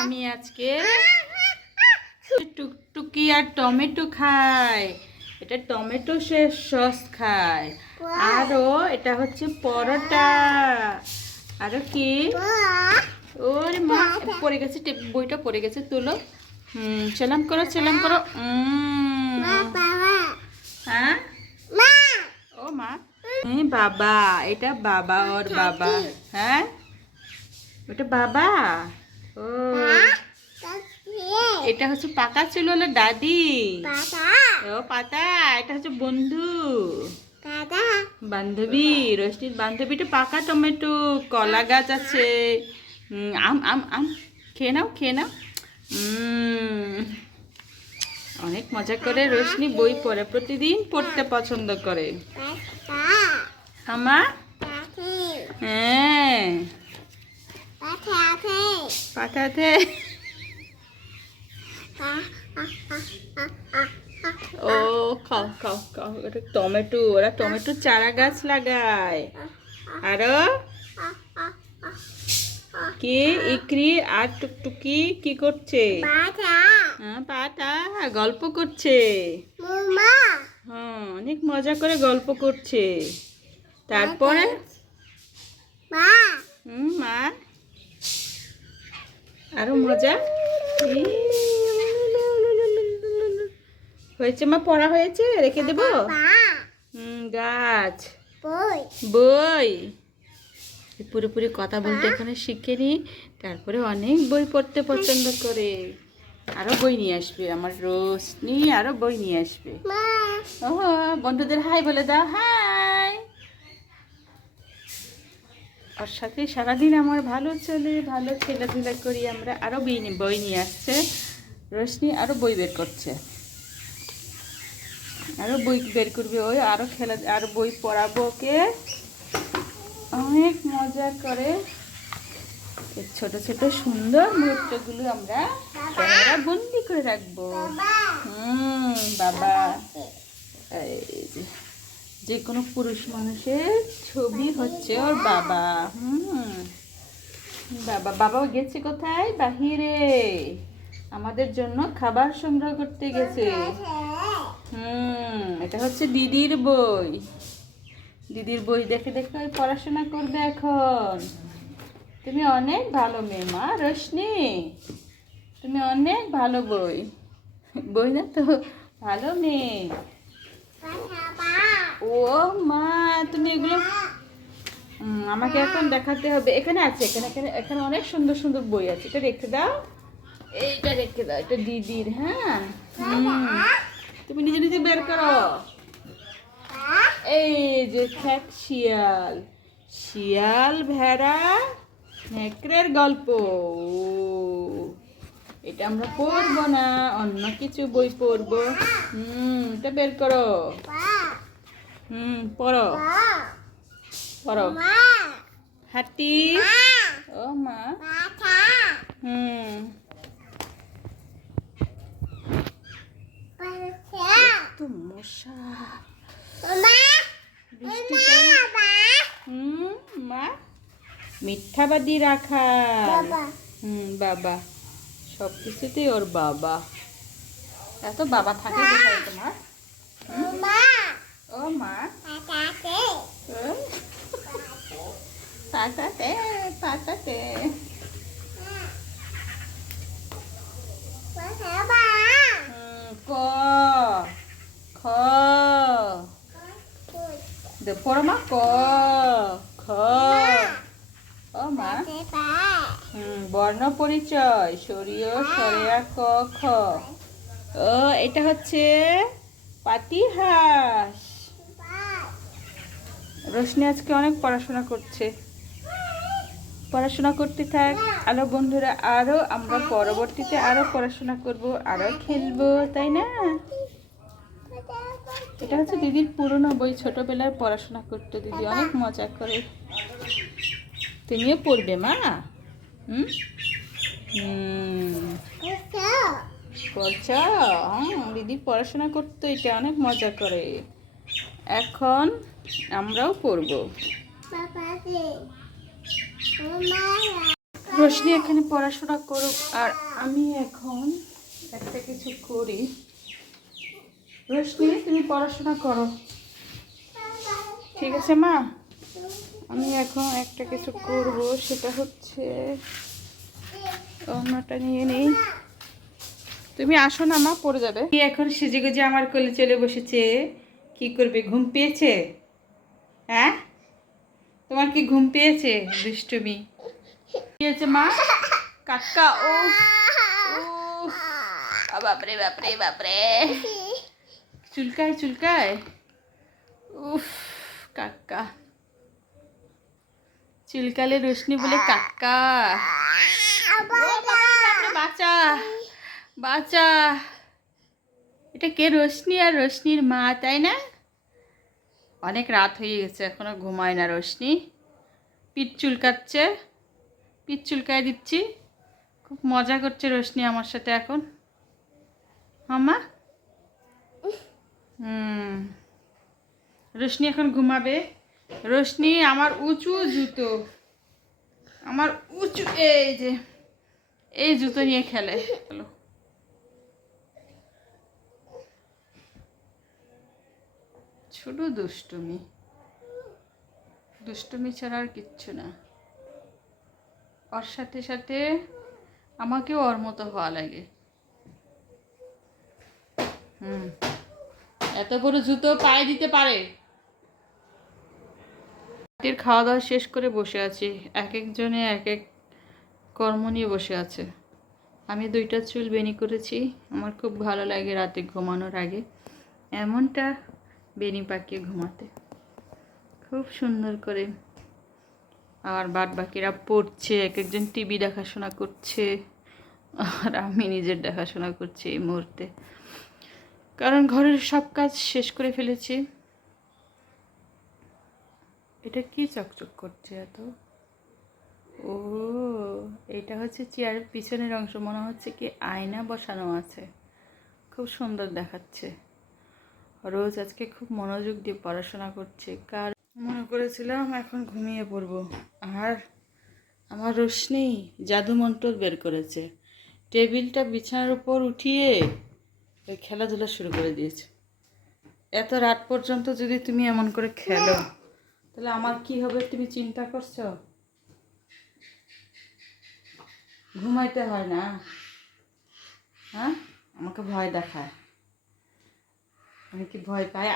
আমি আজকে টুকটুকি আর টমেটো খাই। এটা টমেটো সস খায়। আরো এটা হচ্ছে পরোটা। আরো কি ওরে মা পড়ে গেছে, বইটা পড়ে গেছে, তুলো। সালাম করো, সালাম করো। হ্যাঁ ও মা বাবা, এটা বাবা, ওর বাবা। হ্যাঁ ওটা বাবা। ও এটা হচ্ছে পাকা চুল হলো দাদি। ও পাতা, এটা হচ্ছে বন্ধু বান্ধবী, রোশনির বান্ধবীটা পাকা টমেটো। কলা গাছ আছে। আম আম আম খেয়ে নাও, খেয়ে নাও। অনেক মজা করে রোশনি বই পড়ে, প্রতিদিন পড়তে পছন্দ করে। আমা হ্যাঁ পাঠাতে। ও খাও খাও খাও, এটা টমেটো, ওরা টমেটো চারা গাছ লাগায়। আরো কি ইকরি আর টুকটুকি কি করছে? হ্যাঁ পাতা গল্প করছে। হ্যাঁ অনেক মজা করে গল্প করছে। তারপরে মা আরো মজা হয়েছে। মা পড়া হয়েছে, রেখে দেব। গাছ বই পুরোপুরি কথা বলতে এখানে শিখে নি, তারপরে অনেক বই পড়তে পছন্দ করে। আরো বই নিয়ে আসবে আমার রোশনি, আরো বই নিয়ে আসবে। ও বন্ধুদের হাই বলে দাও, হাই। ওর সাথে সারাদিন আমার ভালো চলে, ভালো খেলাধুলা করি আমরা। আরো বই নিয়ে আসছে রোশনি, আরো বই বের করছে, আরো বই বের করবে ওই, আরো খেলা, আরো বই পড়াবো ওকে। অনেক মজা করে ছোট ছোট সুন্দর মুহূর্তগুলো আমরা ক্যামেরা বন্দি করে রাখবো। বাবা, যে কোনো পুরুষ মানুষের ছবি হচ্ছে ওর বাবা। বাবা, বাবা গেছে কোথায়? বাহিরে আমাদের জন্য খাবার সংগ্রহ করতে গেছে। এটা হচ্ছে দিদির বই। দিদির বই দেখে দেখে ওই পড়াশোনা করবে এখন। তুমি অনেক ভালো মেয়ে মা রোশনি, তুমি অনেক ভালো বই না তো ভালো মেয়ে। ও মা তুমি এগুলো আমাকে এখন দেখাতে হবে। এখানে আছে, এখানে এখানে এখানে অনেক সুন্দর সুন্দর বই আছে। এটা রেখে দাও, এইটা রেখে দাও, এটা দিদির। হ্যাঁ তুমি নিজে নিজে বের করো। এই যে শিয়াল, শিয়াল ভেড়া নেকড়ের গল্প। এটা আমরা পড়বো না, অন্য কিছু বই পড়বো। এটা বের করো। পড়ো পড়ো। হাতি, ও মা তো মশা, মা মিথ্যাবাদী রাখাল। বাবা, সব কিছুতেই ওর বাবা। এত বাবা থাকে কোথায় তোমার? ও মা পাতাতে পাতাতে। ক খ পড়ো মা, ক খ। ও মা বর্ণ পরিচয় সরিয় সরেয়া ক খ। ও এটা হচ্ছে পাতিহাঁস। রোশনি আজকে অনেক পড়াশোনা করছে, পড়াশোনা করতে থাক। আরো বন্ধুরা, আরো আমরা পরবর্তীতে আরো পড়াশোনা করব, আরো খেলবো, তাই না? এটা হচ্ছে দিদির পুরনো বই, ছোটবেলায় পড়াশোনা করতে দিদি অনেক মজা করে। তুমিও পড়বে মা? পড়ছ? দিদি পড়াশোনা করতে এটা অনেক মজা করে। এখন আমরাও পড়বো। রোশনি এখানে পড়াশোনা করুক আর আমি এখন একটা কিছু করি। রোশনি তুমি পড়াশোনা করো, ঠিক আছে মা? আমি এখন একটা কিছু করব, সেটা হচ্ছে অন্যটা নিয়ে নেই। তুমি আসো না মা, পড়ে যাবে। এখন সেজে গুজে আমার কোলে চলে বসেছে। কি করবে, ঘুম পেয়েছে? হ্যাঁ, তোমার কি ঘুম পেয়েছে? দুষ্টুমি পেয়েছে মা? কাকা ও বাপরে বাপরে বাপরে, চুলকায় চুলকায়। উফ, কাকা চুলকালে রোশনি বলে কাকা। বাচ্চা বাচ্চা, এটা কে? রোশনি আর রোশনির মা, তাই না? অনেক রাত হয়ে গেছে, এখনো ঘুমায় না রোশনি। পিঠ চুলকাচ্ছে, পিঠ চুলকায় দিচ্ছি। খুব মজা করছে রোশনি আমার সাথে এখন। মামা রোশনি এখন ঘুমাবে। রোশনি আমার উঁচু জুতো, আমার উঁচু এই যে এই জুতো নিয়ে খেলে। চলো, শুধু দুষ্টুমি, দুষ্টুমি ছাড়া আর কিচ্ছু না। ওর সাথে সাথে আমাকেও ওর মতো হওয়া লাগে। এত বড় জুতো পায়ে দিতে পারে। রাতের খাওয়া দাওয়া শেষ করে বসে আছি, এক একজনে এক এক কর্ম নিয়ে বসে আছে। আমি 2টা চুল বেনি করেছি। আমার খুব ভালো লাগে রাতে ঘুমানোর আগে এমনটা বেনি পাকিয়ে ঘুমাতে, খুব সুন্দর করে। আর বাদ বাকিরা পড়ছে, এক একজন টিভি দেখাশোনা করছে, আর আমি নিজের দেখাশোনা করছি এই মুহূর্তে, কারণ ঘরের সব কাজ শেষ করে ফেলেছি। এটা কি চকচক করছে এত? ও, এটা হচ্ছে চেয়ারের পিছনের অংশ, মনে হচ্ছে কি আয়না বসানো আছে, খুব সুন্দর দেখাচ্ছে। রোজ আজকে খুব মনোযোগ দিয়ে পড়াশোনা করছে, কার মনে করেছিলাম এখন ঘুমিয়ে পড়বো, আর আমার রোশনি জাদু মন্ত্র বের করেছে। টেবিলটা বিছানার উপর উঠিয়ে ওই খেলাধুলা শুরু করে দিয়েছে। এত রাত পর্যন্ত যদি তুমি এমন করে খেলো, তাহলে আমার কি হবে তুমি চিন্তা করছো? ঘুমাইতে হয় না? হ্যাঁ, আমাকে ভয় দেখায়। আমি কি ভয় পাই?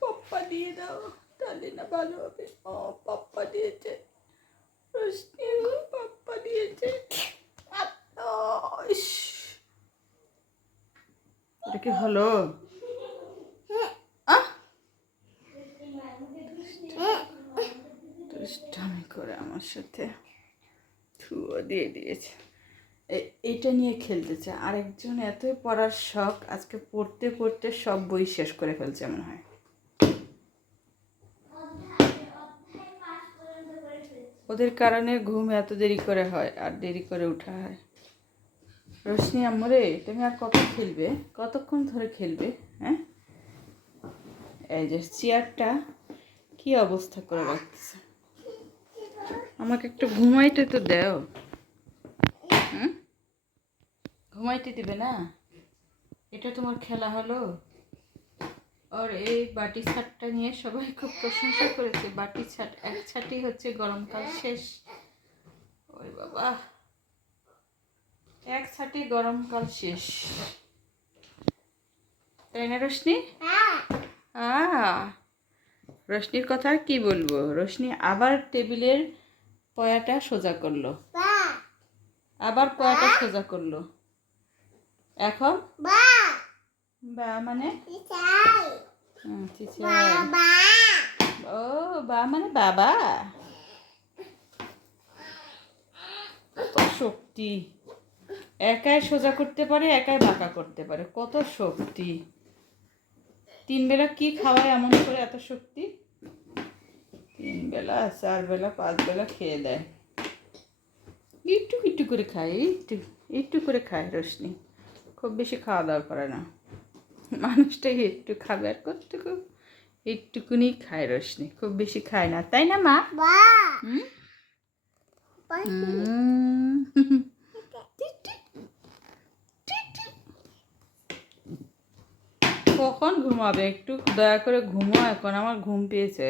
পপ্পা দিয়ে দাও, তাহলে না ভালো হবে। ও পপ্পা দিয়েছে, পপ্পা দিয়েছে। এটা কি হলো? দুষ্টামি করে আমার সাথে থুও দিয়ে দিয়েছে। এইটা নিয়ে খেলতেছে। আরেকজন এতই পড়ার শখ, আজকে পড়তে পড়তে সব বই শেষ করে ফেলছে মনে হয়। ওদের কারণে ঘুম এত দেরি করে হয় আর দেরি করে ওঠা হয়। রোশনি আম্মুরে, তুমি আর কত খেলবে? কতক্ষণ ধরে খেলবে? হ্যাঁ, এই যে চেয়ারটা কি অবস্থা করে রাখতেছে। আমাকে একটু ঘুমাইতে তো দাও। ঘুমাইতে দিবে না? এটা তোমার খেলা হলো? আর এই বাটি ছাটটা নিয়ে সবাই খুব প্রশংসা করেছে। বাটি ছাট, এক ছাটি হচ্ছে গরমকাল শেষ। ওই বাবা, এক ছাটি গরমকাল শেষ, তাই না রোশনি? রোশনির কথা আর কি বলবো। রোশনি আবার টেবিলের পয়াটা সোজা করলো, আবার পয়াটা সোজা করলো। এখন বা মানে ও, বা মানে বাবা। কত শক্তি, একাই সোজা করতে পারে, একাই বাঁকা করতে পারে, কত শক্তি। 3 বেলা কি খাওয়ায় এমন করে এত শক্তি? 3 বেলা 4 বেলা 5 বেলা খেয়ে দেয়। একটু একটু করে খায়, একটু একটু করে খায় রোশনি, খুব বেশি খাওয়া দাওয়া করে না। মানুষটাই একটু খাবে আর কতটুকু, একটুকুনি খায় রোশনি, খুব বেশি খায় না, তাই না মা? হুম? কখন ঘুমাবে? একটু দয়া করে ঘুমো, এখন আমার ঘুম পেয়েছে।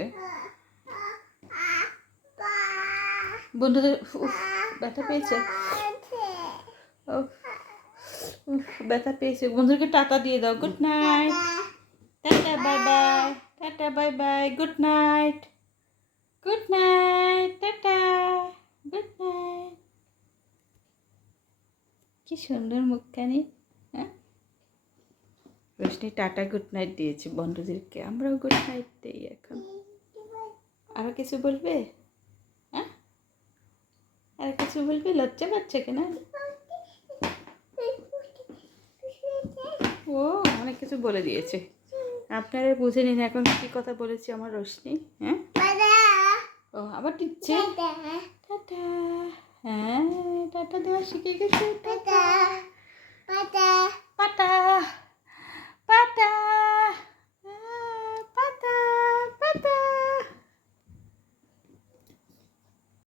বন্ধুদের ব্যথা পেয়েছে, ব্যথা পেয়েছে। বন্ধুদেরকে টাটা দিয়ে দাও, good night, tata bye bye, tata bye bye, good night, good night, tata, good night. কি সুন্দর মুখখানি, হ্যাঁ? রোশনি টাটা গুড নাইট দিয়েছে বন্ধুদেরকে, আমরাও গুড নাইট দিই এখন। আরো কিছু বলবে? হ্যাঁ, আর কিছু বলবে? লজ্জা পাচ্ছে কেন? ও অনেক কিছু বলে দিয়েছে, আপনারা বুঝে নিন এখন কি কথা বলেছি আমার রোশনি। হ্যাঁ, ও আবার দিচ্ছে টাটা। হ্যাঁ, টাটা দেওয়া শিখে গেছে, টাটা, টাটা, টাটা।